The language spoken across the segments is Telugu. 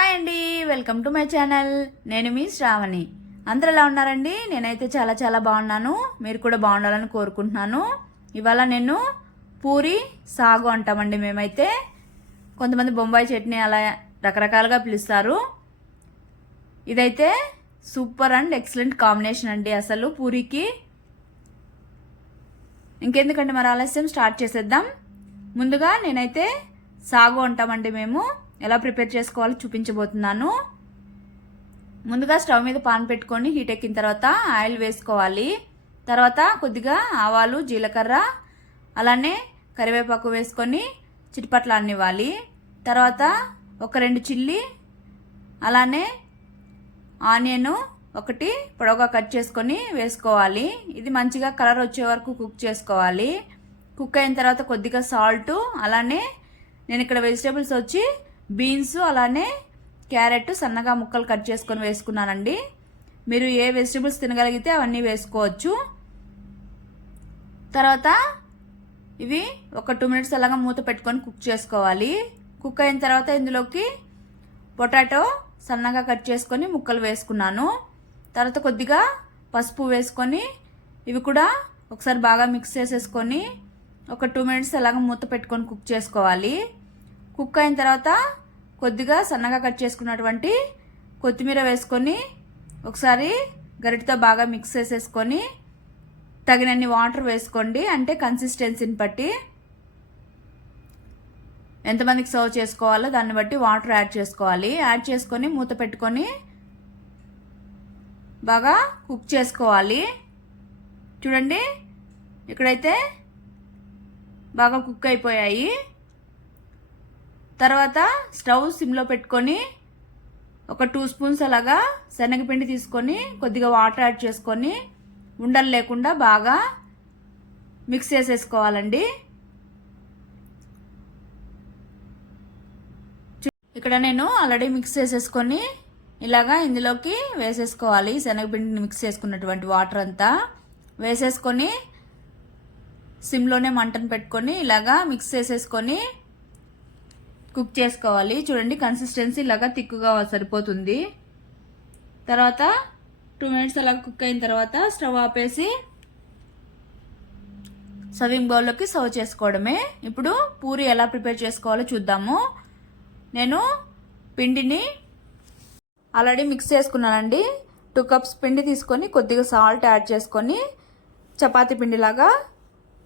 హాయ్ అండి వెల్కమ్ టు మై ఛానల్. నేను మీ శ్రావణి. అందరు ఎలా ఉన్నారండి? నేనైతే చాలా చాలా బాగున్నాను. మీరు కూడా బాగుండాలని కోరుకుంటున్నాను. ఇవాళ నేను పూరి సాగు అంటామండి మేమైతే. కొంతమంది బొంబాయి చట్నీ అలా రకరకాలుగా పిలుస్తారు. ఇదైతే సూపర్ అండ్ ఎక్సలెంట్ కాంబినేషన్ అండి అసలు పూరికి. ఇంకెందుకంటే మరి ఆలస్యం? స్టార్ట్ చేసేద్దాం. ముందుగా నేనైతే సాగు అంటామండి మేము. ఎలా ప్రిపేర్ చేసుకోవాలో చూపించబోతున్నాను. ముందుగా స్టవ్ మీద పాన్ పెట్టుకొని హీట్ ఎక్కిన తర్వాత ఆయిల్ వేసుకోవాలి. తర్వాత కొద్దిగా ఆవాలు జీలకర్ర అలానే కరివేపాకు వేసుకొని చిటిపట్లు అన్నివ్వాలి తర్వాత ఒక రెండు చిల్లి అలానే ఆనియన్ ఒకటి పొడవుగా కట్ చేసుకొని వేసుకోవాలి. ఇది మంచిగా కలర్ వచ్చే వరకు కుక్ చేసుకోవాలి. కుక్ అయిన తర్వాత కొద్దిగా సాల్ట్ అలానే నేను ఇక్కడ వెజిటేబుల్స్ వచ్చి బీన్స్ అలానే క్యారెట్ సన్నగా ముక్కలు కట్ చేసుకొని వేసుకున్నానండి. మీరు ఏ వెజిటేబుల్స్ తినగలిగితే అవన్నీ వేసుకోవచ్చు. తర్వాత ఇవి ఒక టూ మినిట్స్ అలాగా మూత పెట్టుకొని కుక్ చేసుకోవాలి. కుక్ అయిన తర్వాత ఇందులోకి పొటాటో సన్నగా కట్ చేసుకొని ముక్కలు వేసుకున్నాను. తర్వాత కొద్దిగా పసుపు వేసుకొని ఇవి కూడా ఒకసారి బాగా మిక్స్ చేసేసుకొని ఒక టూ మినిట్స్ అలాగ మూత పెట్టుకొని కుక్ చేసుకోవాలి. కుక్ అయిన తర్వాత కొద్దిగా సన్నగా కట్ చేసుకున్నటువంటి కొత్తిమీర వేసుకొని ఒకసారి గరిటతో బాగా మిక్స్ చేసేసుకొని తగినన్ని వాటర్ వేసుకోండి. అంటే కన్సిస్టెన్సీని బట్టి ఎంతమందికి సర్వ్ చేసుకోవాలో దాన్ని బట్టి వాటర్ యాడ్ చేసుకోవాలి. యాడ్ చేసుకొని మూత పెట్టుకొని బాగా కుక్ చేసుకోవాలి. చూడండి ఇక్కడైతే బాగా కుక్ అయిపోయాయి. తర్వాత స్టవ్ సిమ్లో పెట్టుకొని ఒక టూ స్పూన్స్ అలాగా శనగపిండి తీసుకొని కొద్దిగా వాటర్ యాడ్ చేసుకొని ఉండలు లేకుండా బాగా మిక్స్ చేసేసుకోవాలండి. ఇక్కడ నేను ఆల్రెడీ మిక్స్ చేసేసుకొని ఇలాగా ఇందులోకి వేసేసుకోవాలి. శనగపిండిని మిక్స్ చేసుకున్నటువంటి వాటర్ అంతా వేసేసుకొని సిమ్లోనే మంటను పెట్టుకొని ఇలాగా మిక్స్ చేసేసుకొని కుక్ చేసుకోవాలి. చూడండి కన్సిస్టెన్సీ ఇలాగా తిక్కుగా సరిపోతుంది. తర్వాత టూ మినిట్స్ అలా కుక్ అయిన తర్వాత స్టవ్ ఆపేసి సర్వింగ్ బౌల్లోకి సర్వ్ చేసుకోవడమే. ఇప్పుడు పూరి ఎలా ప్రిపేర్ చేసుకోవాలో చూద్దాము. నేను పిండిని ఆల్రెడీ మిక్స్ చేసుకున్నానండి. టూ కప్స్ పిండి తీసుకొని కొద్దిగా సాల్ట్ యాడ్ చేసుకొని చపాతీ పిండిలాగా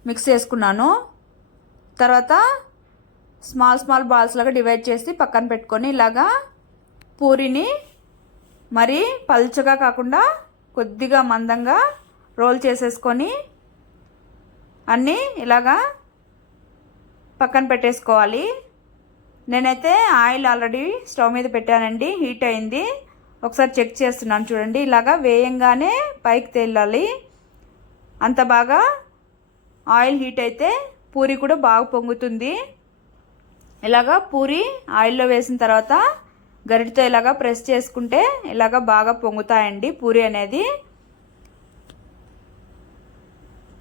మిక్స్ చేసుకున్నాను. తర్వాత స్మాల్ స్మాల్ బాల్స్ లాగా డివైడ్ చేసి పక్కన పెట్టుకొని ఇలాగా పూరిని మరి పల్చగా కాకుండా కొద్దిగా మందంగా రోల్ చేసేసుకొని అన్నీ ఇలాగా పక్కన పెట్టేసుకోవాలి. నేనైతే ఆయిల్ ఆల్రెడీ స్టవ్ మీద పెట్టానండి. హీట్ అయింది. ఒకసారి చెక్ చేస్తున్నాను చూడండి. ఇలాగా వేయంగానే పైకి తేలాలి. అంత బాగా ఆయిల్ హీట్ అయితే పూరి కూడా బాగా పొంగుతుంది. ఇలాగా పూరి ఆయిల్లో వేసిన తర్వాత గరిటితో ఇలాగా ప్రెస్ చేసుకుంటే ఇలాగా బాగా పొంగుతాయండి పూరి అనేది.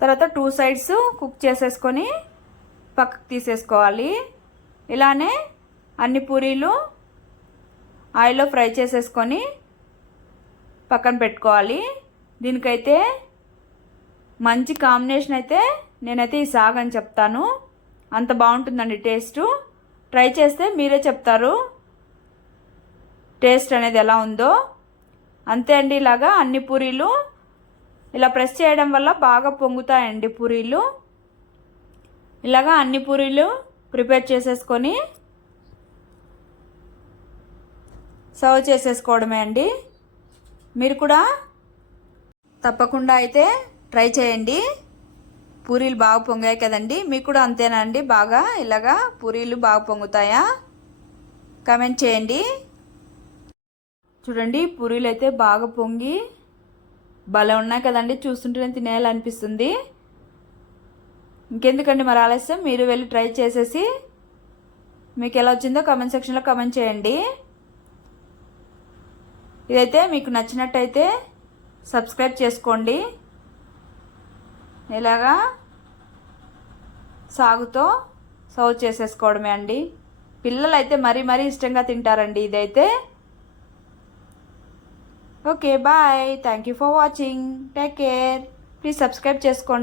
తర్వాత టూ సైడ్స్ కుక్ చేసేసుకొని పక్కకు తీసేసుకోవాలి. ఇలానే అన్ని పూరీలు ఆయిల్లో ఫ్రై చేసేసుకొని పక్కన పెట్టుకోవాలి. దీనికైతే మంచి కాంబినేషన్ అయితే నేనైతే ఈ సాగ్ అని చెప్తాను. అంత బాగుంటుందండి టేస్టు. ట్రై చేస్తే మీరే చెప్తారు. టేస్ట్ అనేది ఎలా ఉందో. అంతే అండి ఇలాగా అన్ని పూరీలు. ఇలా ప్రెస్ చేయడం వల్ల బాగా పొంగుతాయండి పూరీలు. ఇలాగా అన్ని పూరీలు ప్రిపేర్ చేసేసుకొని సర్వ్ చేసేసుకోవడమే అండి. మీరు కూడా తప్పకుండా అయితే ట్రై చేయండి. పూరీలు బాగా పొంగాయి కదండి. మీకు కూడా అంతేనా అండి? బాగా? ఇలాగా పూరీలు బాగా పొంగుతాయా? కమెంట్ చేయండి. చూడండి పూరీలు అయితే బాగా పొంగి భలే ఉన్నాయి కదండి. చూస్తుంటేనే తినేయాలనిపిస్తుంది. ఇంకెందుకండి మరి ఆలస్యం? మీరు వెళ్ళి ట్రై చేసేసి మీకు ఎలా వచ్చిందో కమెంట్ సెక్షన్లో కమెంట్ చేయండి. ఇదైతే మీకు నచ్చినట్టయితే సబ్స్క్రైబ్ చేసుకోండి. ఇలాగా సాగుతో సర్వ్ చేసేసుకోవడమే అండి. పిల్లలు అయితే మరీ మరీ ఇష్టంగా తింటారండి ఇదైతే. Okay bye. Thank you for watching take care please subscribe చేసుకోండి.